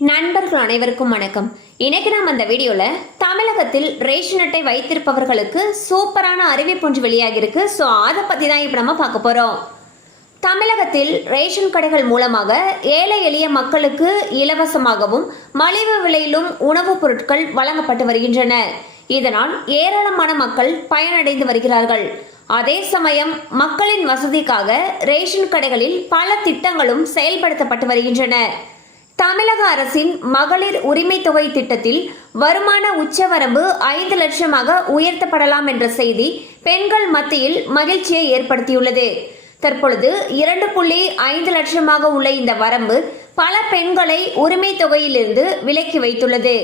நண்பர்கள் அனைவருக்கும் வணக்கம். இன்னைக்கு நாம் அந்த வீடியோவில் தமிழகத்தில் ரேஷன் அட்டை வைத்திருப்பவர்களுக்கு சூப்பரான அறிவிப்பு ஒன்று வெளியாகிருக்கு ஸோ அதை பற்றி தான் இப்போ நம்ம பார்க்க போகிறோம் தமிழகத்தில் ரேஷன் கடைகள் மூலமாக ஏழை எளிய மக்களுக்கு இலவசமாகவும் மலிவு விலையிலும் உணவுப் பொருட்கள் வழங்கப்பட்டு வருகின்றன. இதனால் ஏராளமான மக்கள் பயனடைந்து வருகிறார்கள். அதே சமயம் மக்களின் வசதிக்காக ரேஷன் கடைகளில் பல திட்டங்களும் செயல்படுத்தப்பட்டு வருகின்றன. தமிழக அரசின் மகளிர் உரிமை தொகை திட்டத்தில் வருமான உச்சவரம்பு ஐந்து லட்சமாக உயர்த்தப்படலாம் என்ற செய்தி பெண்கள் மத்தியில் மகிழ்ச்சியை ஏற்படுத்தியுள்ளது. தற்பொழுது இரண்டு புள்ளி ஐந்து லட்சமாக உள்ள இந்த வரம்பு பல பெண்களை உரிமை தொகையிலிருந்து விலக்கி வைத்துள்ளது.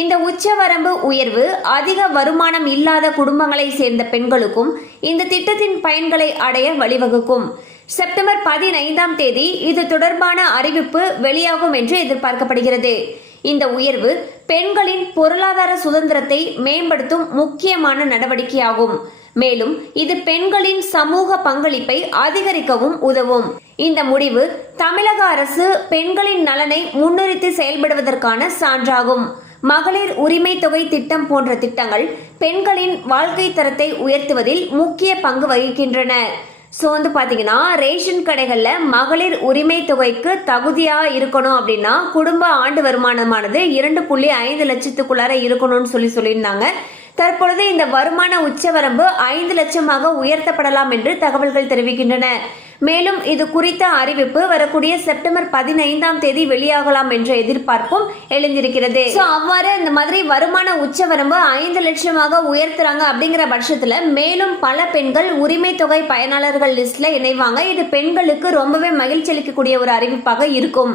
இந்த உச்சவரம்பு உயர்வு அதிக வருமானம் இல்லாத குடும்பங்களை சேர்ந்த பெண்களுக்கும் இந்த திட்டத்தின் பயன்களை அடைய வழிவகுக்கும். செப்டம்பர் பதினைந்தாம் தேதி இது தொடர்பான அறிவிப்பு வெளியாகும் என்று எதிர்பார்க்கப்படுகிறது. இந்த உயர்வு பெண்களின் பொருளாதார சுதந்திரத்தை மேம்படுத்தும் முக்கியமான நடவடிக்கையாகும். மேலும் இது பெண்களின் சமூக பங்களிப்பை அதிகரிக்கவும் உதவும். இந்த முடிவு தமிழக அரசு பெண்களின் நலனை முன்னிறுத்தி செயல்படுவதற்கான சான்றாகும். மகளிர் உரிமை தொகை திட்டம் போன்ற திட்டங்கள் பெண்களின் வாழ்க்கை தரத்தை உயர்த்துவதில் முக்கிய பங்கு வகிக்கின்றன. ஸோ வந்து பார்த்தீங்கன்னா ரேஷன் கடைகளில் மகளிர் உரிமை தொகைக்கு தகுதியாக இருக்கணும் அப்படின்னா குடும்ப ஆண்டு வருமானமானது இரண்டு புள்ளி ஐந்து லட்சத்துக்குள்ளார இருக்கணும்னு சொல்லி சொல்லியிருந்தாங்க. தற்பொழுது இந்த வருமான உச்சவரம்பு ஐந்து லட்சமாக உயர்த்தப்படலாம் என்று தகவல்கள் தெரிவிக்கின்றன. மேலும் இது குறித்த அறிவிப்பு வரக்கூடிய செப்டம்பர் பதினைந்தாம் தேதி வெளியாகலாம் என்ற எதிர்பார்ப்பும் எழுந்திருக்கிறது. ஸோ அவ்வாறு இந்த மாதிரி வருமான உச்சவரம்பு ஐந்து லட்சமாக உயர்த்துறாங்க அப்படிங்கிற பட்சத்தில் மேலும் பல பெண்கள் உரிமை தொகை பயனாளர்கள் லிஸ்ட்ல இணைவாங்க. இது பெண்களுக்கு ரொம்பவே மகிழ்ச்சி அளிக்கக்கூடிய ஒரு அறிவிப்பாக இருக்கும்.